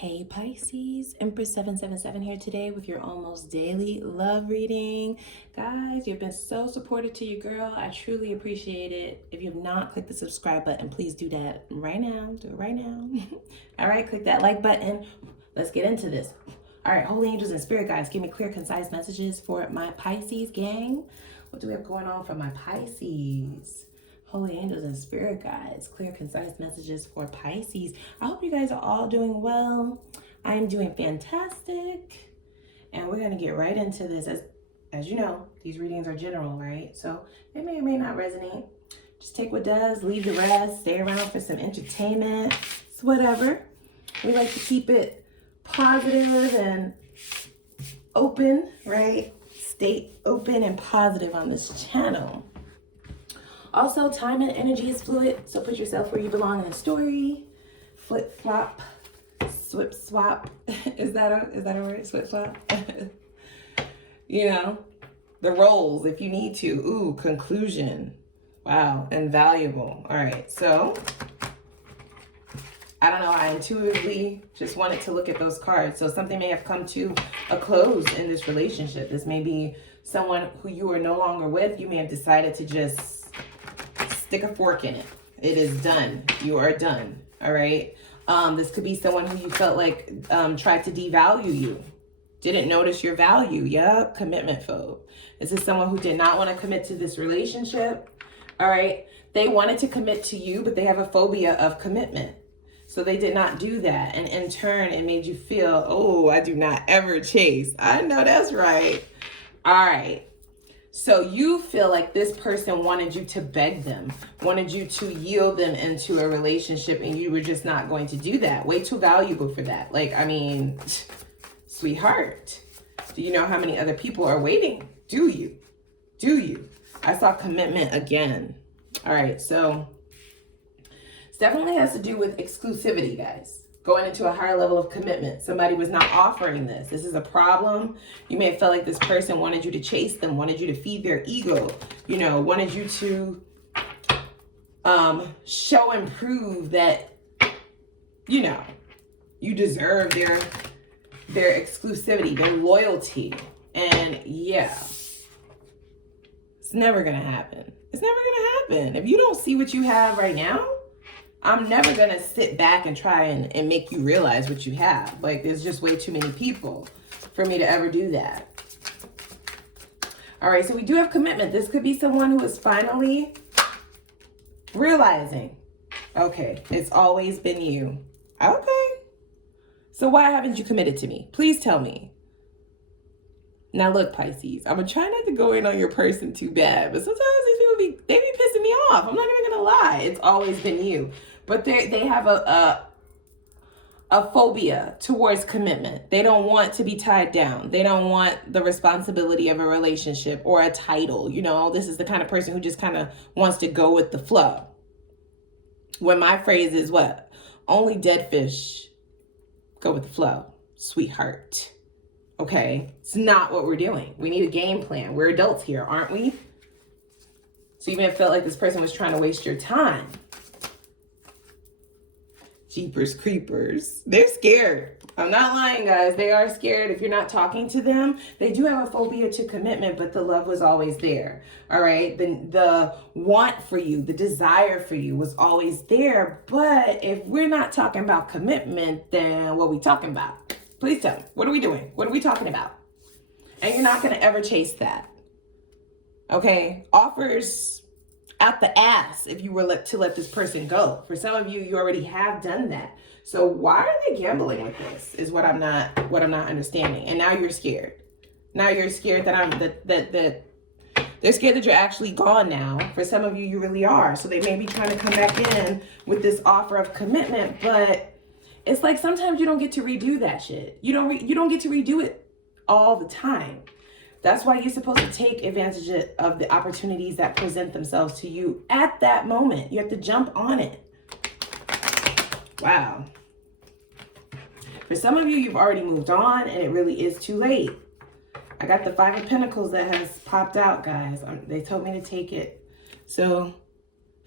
Hey Pisces, Empress 777 here today with your almost daily love reading. Guys, you've been so supportive to your girl. I truly appreciate it. If you have not clicked the subscribe button, please do that right now. Do it right now. All right, click that like button. Let's get into this. All right, holy angels and spirit guides, give me clear, concise messages for my Pisces gang. What do we have going on for my Pisces? Holy angels and spirit guides, clear, concise messages for Pisces. I hope you guys are all doing well. I am doing fantastic. And we're going to get right into this. As you know, these readings are general, right? So it may or may not resonate. Just take what does, leave the rest, stay around for some entertainment. It's whatever. We like to keep it positive and open, right? Stay open and positive on this channel. Also, time and energy is fluid, so put yourself where you belong in the story. Flip flop, swip swap. Is that a word? Swip swap. You know, the roles if you need to. Ooh, conclusion. Wow, invaluable. All right, so I don't know. I intuitively just wanted to look at those cards. So something may have come to a close in this relationship. This may be someone who you are no longer with. You may have decided to just stick a fork in it. It is done. You are done. All right. This could be someone who you felt like tried to devalue you. Didn't notice your value. Yep. Commitment phobe. This is someone who did not want to commit to this relationship. All right. They wanted to commit to you, but they have a phobia of commitment. So they did not do that. And in turn, it made you feel, oh, I do not ever chase. I know that's right. All right. So you feel like this person wanted you to beg them, wanted you to yield them into a relationship, and you were just not going to do that. Way too valuable for that. Like, I mean, sweetheart, do you know how many other people are waiting? Do you? Do you? I saw commitment again. All right, so it definitely has to do with exclusivity, guys. Going into a higher level of commitment. Somebody was not offering this. This is a problem. You may have felt like this person wanted you to chase them, wanted you to feed their ego, you know, wanted you to show and prove that, you know, you deserve their exclusivity, their loyalty. And yeah, it's never going to happen. It's never going to happen. If you don't see what you have right now, I'm never going to sit back and try and make you realize what you have. Like, there's just way too many people for me to ever do that. All right, so we do have commitment. This could be someone who is finally realizing, okay, it's always been you. Okay. So why haven't you committed to me? Please tell me. Now look, Pisces, I'm going to try not to go in on your person too bad, but sometimes these people be pissing me off. I'm not even going to lie. It's always been you. But they have a phobia towards commitment. They don't want to be tied down. They don't want the responsibility of a relationship or a title. You know, this is the kind of person who just kind of wants to go with the flow. When my phrase is what? Only dead fish go with the flow, sweetheart. Okay, it's not what we're doing. We need a game plan. We're adults here, aren't we? So you may have felt like this person was trying to waste your time. Jeepers creepers. They're scared. I'm not lying, guys. They are scared. If you're not talking to them, they do have a phobia to commitment, but the love was always there. All right. The want for you, the desire for you was always there. But if we're not talking about commitment, then what are we talking about? Please tell me. What are we doing? What are we talking about? And you're not going to ever chase that. Okay. Offers out the ass if you were to let this person go. For some of you, you already have done that. So why are they gambling with this is what I'm not understanding. And now you're scared. Now you're scared that they're scared that you're actually gone now. For some of you, you really are. So they may be trying to come back in with this offer of commitment, but it's like sometimes you don't get to redo that shit. You don't get to redo it all the time. That's why you're supposed to take advantage of the opportunities that present themselves to you at that moment. You have to jump on it. Wow. For some of you, you've already moved on and it really is too late. I got the 5 of Pentacles that has popped out, guys. They told me to take it. So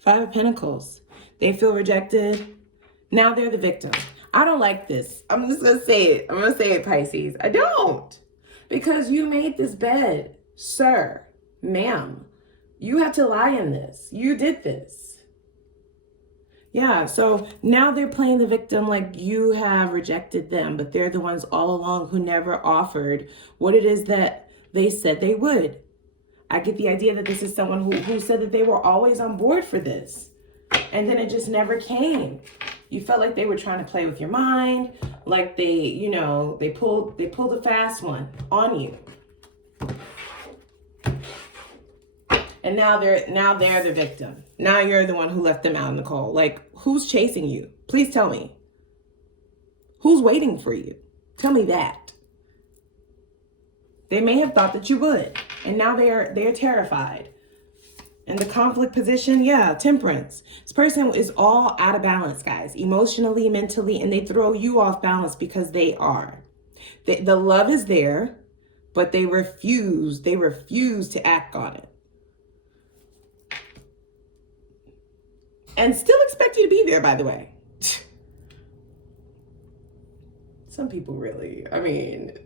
5 of Pentacles. They feel rejected. Now they're the victim. I don't like this. I'm just going to say it. I'm going to say it, Pisces. I don't. Because you made this bed, sir, ma'am. You have to lie in this. You did this. Yeah, so now they're playing the victim like you have rejected them, but they're the ones all along who never offered what it is that they said they would. I get the idea that this is someone who said that they were always on board for this, and then it just never came. You felt like they were trying to play with your mind, like they, you know, they pulled a fast one on you. And now they're the victim. Now you're the one who left them out in the cold. Like, who's chasing you? Please tell me. Who's waiting for you? Tell me that. They may have thought that you would, and now they're terrified. And the conflict position, yeah, temperance. This person is all out of balance, guys, emotionally, mentally, and they throw you off balance because they are. The love is there, but they refuse to act on it. And still expect you to be there, by the way. Some people really, I mean,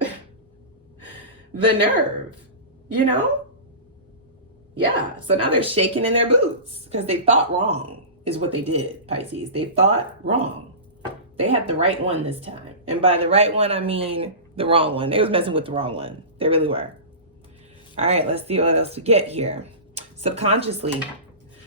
the nerve, you know? Yeah, so now they're shaking in their boots because they thought wrong is what they did, Pisces. They thought wrong. They had the right one this time. And by the right one, I mean the wrong one. They was messing with the wrong one. They really were. All right, let's see what else we get here. Subconsciously,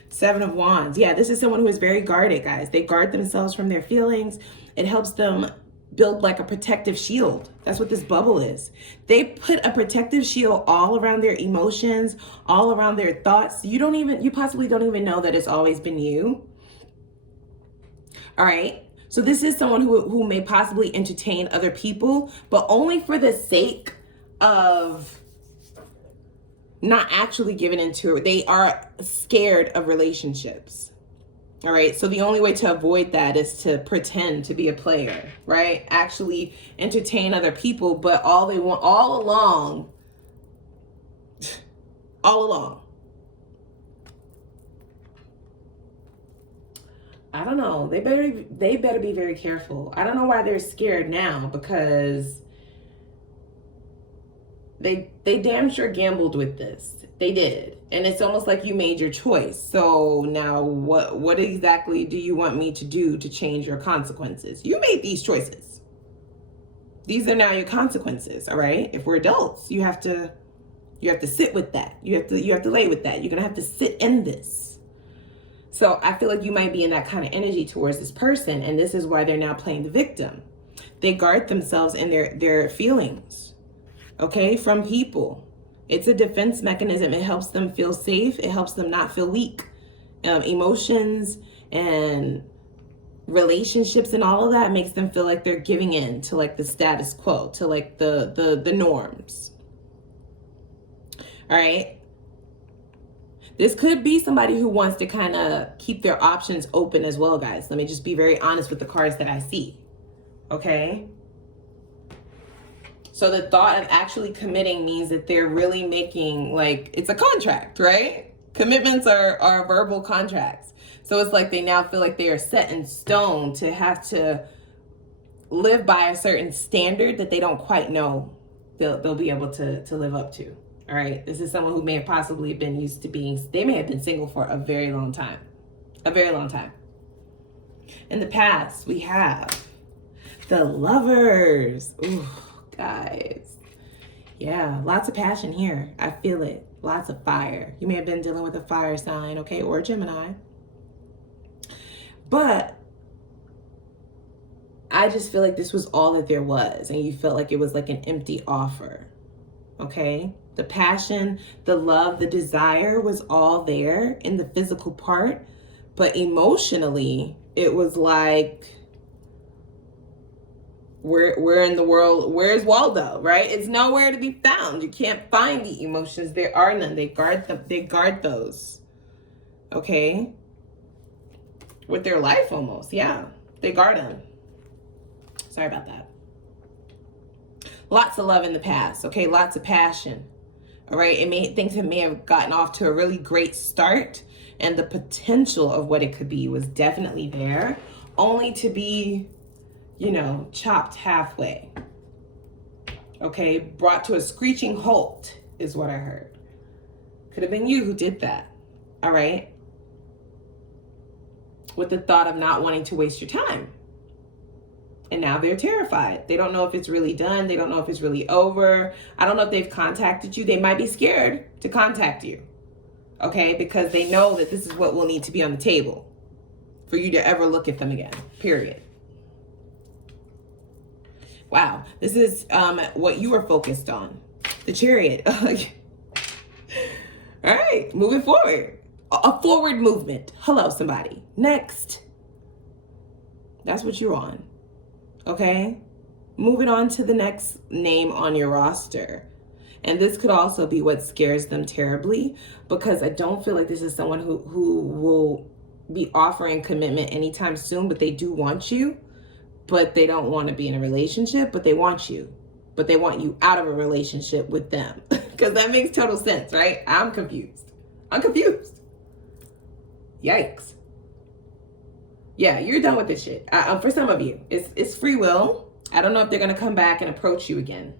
7 of Wands. Yeah, this is someone who is very guarded, guys. They guard themselves from their feelings. It helps them build like a protective shield. That's what this bubble is. They put a protective shield all around their emotions, all around their thoughts. You possibly don't even know that it's always been you. All right. So this is someone who may possibly entertain other people, but only for the sake of not actually giving into it. They are scared of relationships. All right. So the only way to avoid that is to pretend to be a player, right? Actually entertain other people, but all they want all along, I don't know. They better be very careful. I don't know why they're scared now, because they damn sure gambled with this. They did. And it's almost like you made your choice. So now what exactly do you want me to do to change your consequences? You made these choices. These are now your consequences, all right? If we're adults, you have to sit with that. You have to lay with that. You're going to have to sit in this. So I feel like you might be in that kind of energy towards this person, and this is why they're now playing the victim. They guard themselves and their feelings, okay, from people. It's a defense mechanism. It helps them feel safe. It helps them not feel weak. Emotions and relationships and all of that makes them feel like they're giving in to like the status quo, to like the norms. All right. This could be somebody who wants to kind of keep their options open as well, guys. Let me just be very honest with the cards that I see. Okay. So the thought of actually committing means that they're really making, like, it's a contract, right? Commitments are verbal contracts. So it's like they now feel like they are set in stone to have to live by a certain standard that they don't quite know they'll be able to live up to. All right. This is someone who may have possibly been used to they may have been single for a very long time. A very long time. In the past, we have the Lovers. Ooh. Guys, yeah, lots of passion here. I feel it. Lots of fire. You may have been dealing with a fire sign, okay, or Gemini. But I just feel like this was all that there was, and you felt like it was like an empty offer, okay? The passion, the love, the desire was all there in the physical part, but emotionally, it was like, where in the world, where's Waldo, right? It's nowhere to be found. You can't find the emotions. There are none. They guard them. They guard those. Okay. With their life almost. Yeah. They guard them. Sorry about that. Lots of love in the past. Okay. Lots of passion. All right. Things may have gotten off to a really great start, and the potential of what it could be was definitely there, only to be, you know, chopped halfway. Okay, brought to a screeching halt is what I heard. Could have been you who did that. All right. With the thought of not wanting to waste your time. And now they're terrified. They don't know if it's really done. They don't know if it's really over. I don't know if they've contacted you. They might be scared to contact you. Okay, because they know that this is what will need to be on the table for you to ever look at them again, period. Wow, this is what you are focused on, the Chariot. All right, moving forward. A forward movement. Hello, somebody. Next. That's what you're on, okay? Moving on to the next name on your roster. And this could also be what scares them terribly, because I don't feel like this is someone who will be offering commitment anytime soon, but they do want you, but they don't want to be in a relationship, but they want you, but they want you out of a relationship with them. Because that makes total sense, right? I'm confused. Yikes. Yeah, you're done with this shit. For some of you, it's free will. I don't know if they're going to come back and approach you again.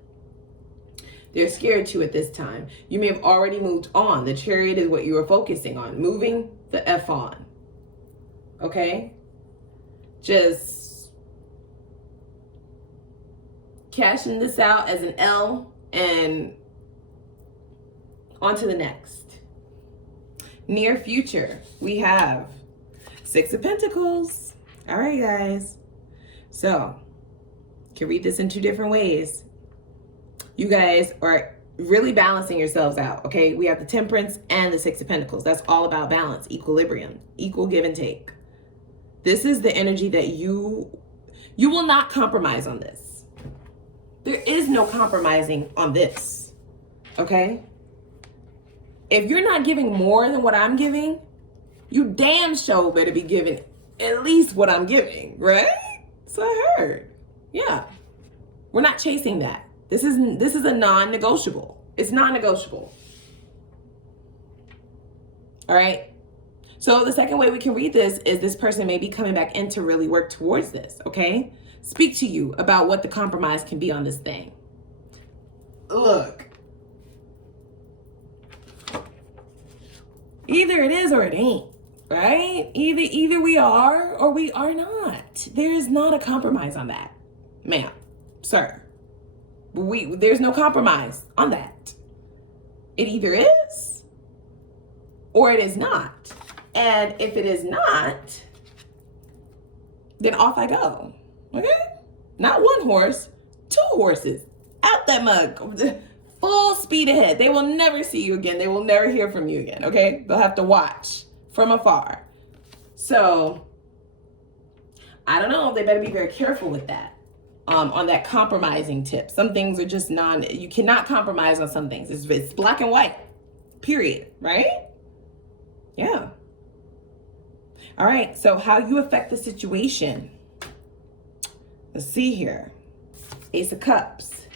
They're scared to at this time. You may have already moved on. The Chariot is what you were focusing on. Moving the F on. Okay? Just cashing this out as an L and on to the next. Near future, we have Six of Pentacles. All right, guys. So, you can read this in two different ways. You guys are really balancing yourselves out, okay? We have the Temperance and the Six of Pentacles. That's all about balance, equilibrium, equal give and take. This is the energy that you will not compromise on this. There is no compromising on this, okay? If you're not giving more than what I'm giving, you damn sure better be giving at least what I'm giving, right? So I heard. Yeah. We're not chasing that. This is a non-negotiable. It's non-negotiable. All right. So the second way we can read this is this person may be coming back in to really work towards this, okay? Speak to you about what the compromise can be on this thing. Look. Either it is or it ain't, right? Either we are or we are not. There is not a compromise on that, ma'am, sir. There's no compromise on that. It either is or it is not. And if it is not, then off I go. Okay? Not one horse, two horses. Out that mug. Full speed ahead. They will never see you again. They will never hear from you again. Okay? They'll have to watch from afar. So, I don't know. They better be very careful with that. On that compromising tip. Some things are just you cannot compromise on some things. It's black and white, period, right? Yeah. All right, so how you affect the situation. Let's see here. Ace of Cups.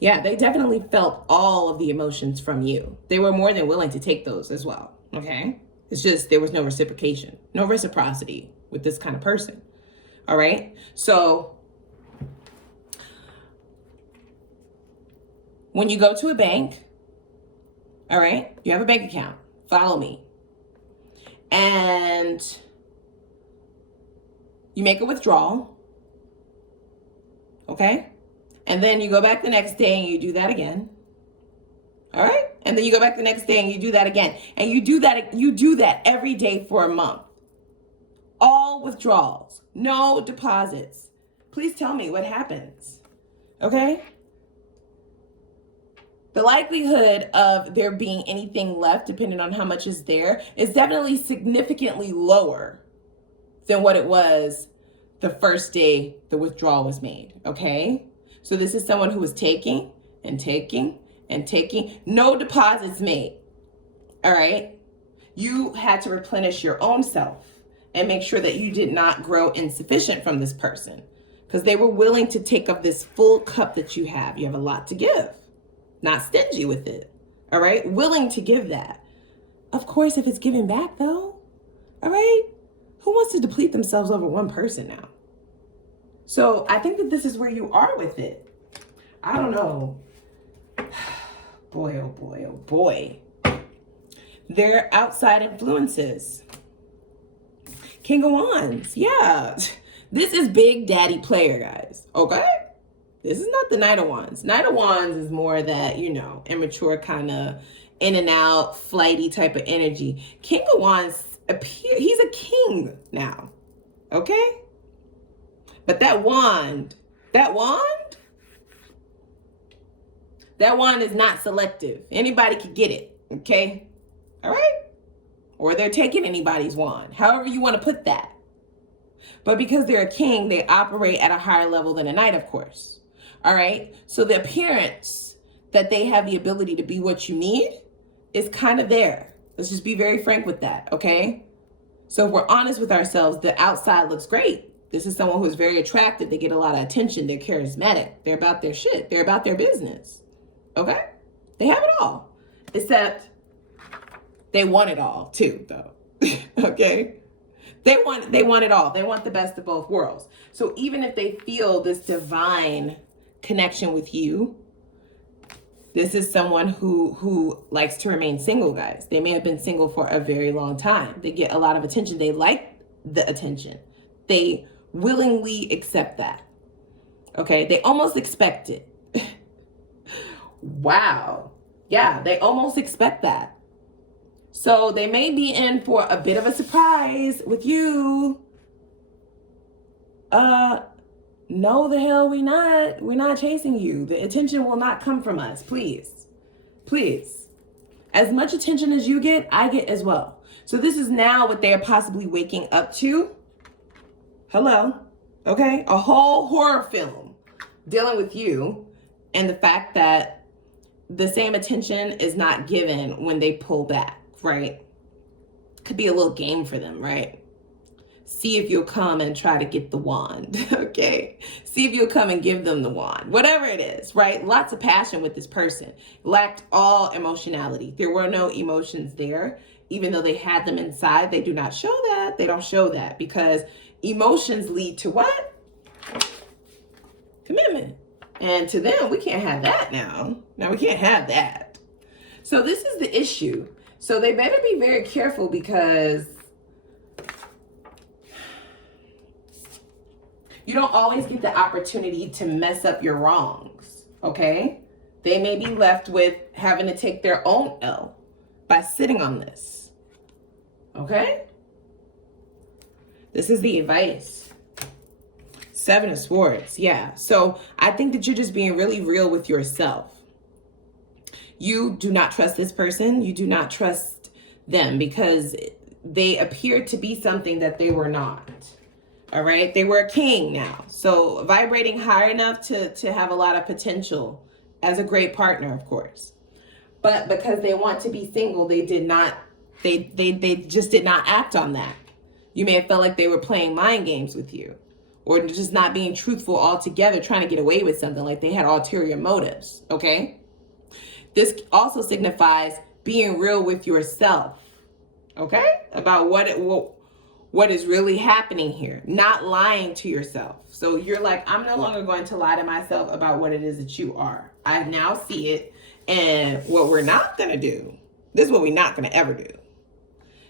Yeah, they definitely felt all of the emotions from you. They were more than willing to take those as well, okay? It's just there was no reciprocation, no reciprocity with this kind of person, all right? So, when you go to a bank, all right, you have a bank account, follow me, and you make a withdrawal, okay? And then you go back the next day and you do that again, all right? And then you go back the next day and you do that again. And you do that every day for a month. All withdrawals, no deposits. Please tell me what happens, okay? The likelihood of there being anything left, depending on how much is there, is definitely significantly lower than what it was the first day the withdrawal was made, okay? So this is someone who was taking and taking and taking, no deposits made, all right? You had to replenish your own self and make sure that you did not grow insufficient from this person, because they were willing to take up this full cup that you have. You have a lot to give. Not stingy with it, all right? Willing to give that. Of course, if it's giving back though, all right? Who wants to deplete themselves over one person now? So I think that this is where you are with it. I don't know. Boy, oh boy, oh boy. They're outside influences. King of Wands, yeah. This is big daddy player, guys, okay? This is not the Knight of Wands. Knight of Wands is more that, you know, immature kind of in and out, flighty type of energy. King of Wands, he's a king now, okay? But that wand is not selective. Anybody could get it, okay? All right? Or they're taking anybody's wand, however you want to put that. But because they're a king, they operate at a higher level than a knight, of course. All right? So the appearance that they have the ability to be what you need is kind of there. Let's just be very frank with that, okay? So if we're honest with ourselves, the outside looks great. This is someone who is very attractive. They get a lot of attention. They're charismatic. They're about their shit. They're about their business. Okay? They have it all. Except they want it all too, though. Okay? They want it all. They want the best of both worlds. So even if they feel this divine connection with you, this is someone who likes to remain single, guys. They may have been single for a very long time. They get a lot of attention. They like the attention. They willingly accept that. Okay? They almost expect it. Wow. Yeah, they almost expect that. So they may be in for a bit of a surprise with you. No, the hell we not. We're not chasing you. The attention will not come from us. Please. Please. As much attention as you get, I get as well. So this is now what they are possibly waking up to. Hello. Okay? A whole horror film dealing with you and the fact that the same attention is not given when they pull back, right? Could be a little game for them, right? See if you'll come and try to get the wand, okay? See if you'll come and give them the wand. Whatever it is, right? Lots of passion with this person. Lacked all emotionality. There were no emotions there. Even though they had them inside, they do not show that. They don't show that because emotions lead to what? Commitment. And to them, we can't have that now. Now, we can't have that. So this is the issue. So they better be very careful because you don't always get the opportunity to mess up your wrongs, okay? They may be left with having to take their own L by sitting on this, okay? This is the advice. 7 of Swords, yeah. So I think that you're just being really real with yourself. You do not trust this person. You do not trust them because they appear to be something that they were not. All right? They were a king now. So vibrating high enough to have a lot of potential as a great partner, of course. But because they want to be single, they did not, they just did not act on that. You may have felt like they were playing mind games with you. Or just not being truthful altogether, trying to get away with something, like they had ulterior motives, okay? This also signifies being real with yourself, okay? About what is really happening here, not lying to yourself. So you're like, I'm no longer going to lie to myself about what it is that you are. I now see it, and what we're not gonna do, this is what we're not gonna ever do.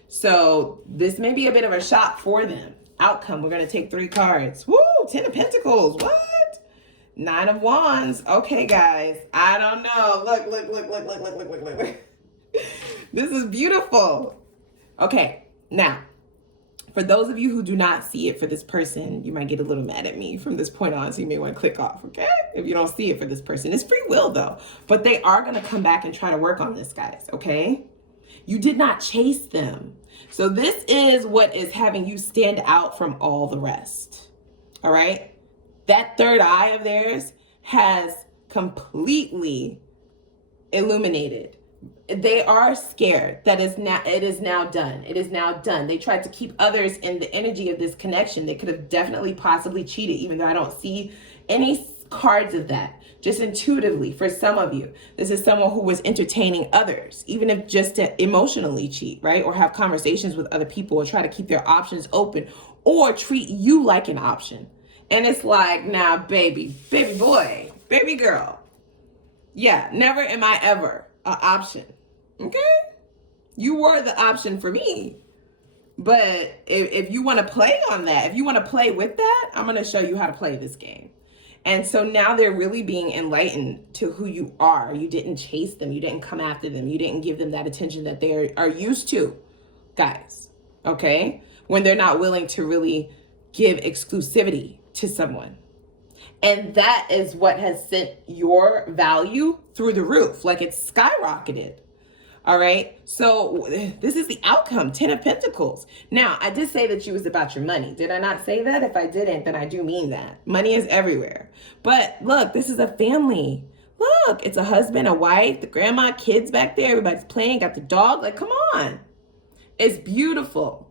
So this may be a bit of a shock for them. Outcome, we're going to take 3 cards. Woo, 10 of Pentacles. What? 9 of Wands. Okay, guys. I don't know. Look. This is beautiful. Okay, now, for those of you who do not see it for this person, you might get a little mad at me from this point on, so you may want to click off, okay? If you don't see it for this person. It's free will, though. But they are going to come back and try to work on this, guys, okay? You did not chase them. So this is what is having you stand out from all the rest. All right? That third eye of theirs has completely illuminated. They are scared that it is now done. It is now done. They tried to keep others in the energy of this connection. They could have definitely possibly cheated, even though I don't see any cards of that. Just intuitively, for some of you, this is someone who was entertaining others, even if just to emotionally cheat, right? Or have conversations with other people or try to keep their options open or treat you like an option And it's like, nah, baby boy, baby girl. Yeah, never am I ever an option. Okay? You were the option for me. But if you want to play on that, if you want to play with that, I'm going to show you how to play this game. And so now they're really being enlightened to who you are. You didn't chase them. You didn't come after them. You didn't give them that attention that they are used to, guys. Okay? When they're not willing to really give exclusivity to someone. And that is what has sent your value through the roof. Like it's skyrocketed. All right. So this is the outcome, 10 of Pentacles. Now, I did say that you was about your money. Did I not say that? If I didn't, then I do mean that. Money is everywhere. But look, this is a family. Look, it's a husband, a wife, the grandma, kids back there. Everybody's playing, got the dog. Like, come on. It's beautiful.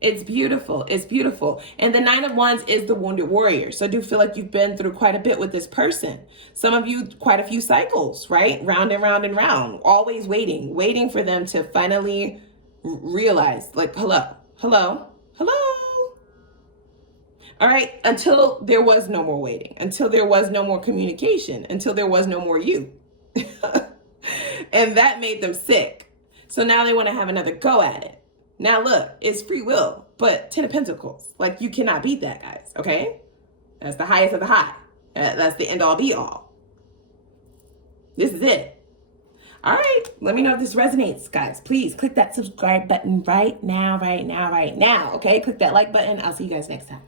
It's beautiful. It's beautiful. And the 9 of Wands is the wounded warrior. So I do feel like you've been through quite a bit with this person. Some of you, quite a few cycles, right? Round and round and round. Always waiting for them to finally realize, like, hello. All right. Until there was no more waiting, until there was no more communication, until there was no more you. And that made them sick. So now they want to have another go at it. Now look, it's free will, but 10 of Pentacles, like you cannot beat that, guys, okay? That's the highest of the high. That's the end all be all. This is it. All right, let me know if this resonates, guys. Please click that subscribe button right now, okay? Click that like button. I'll see you guys next time.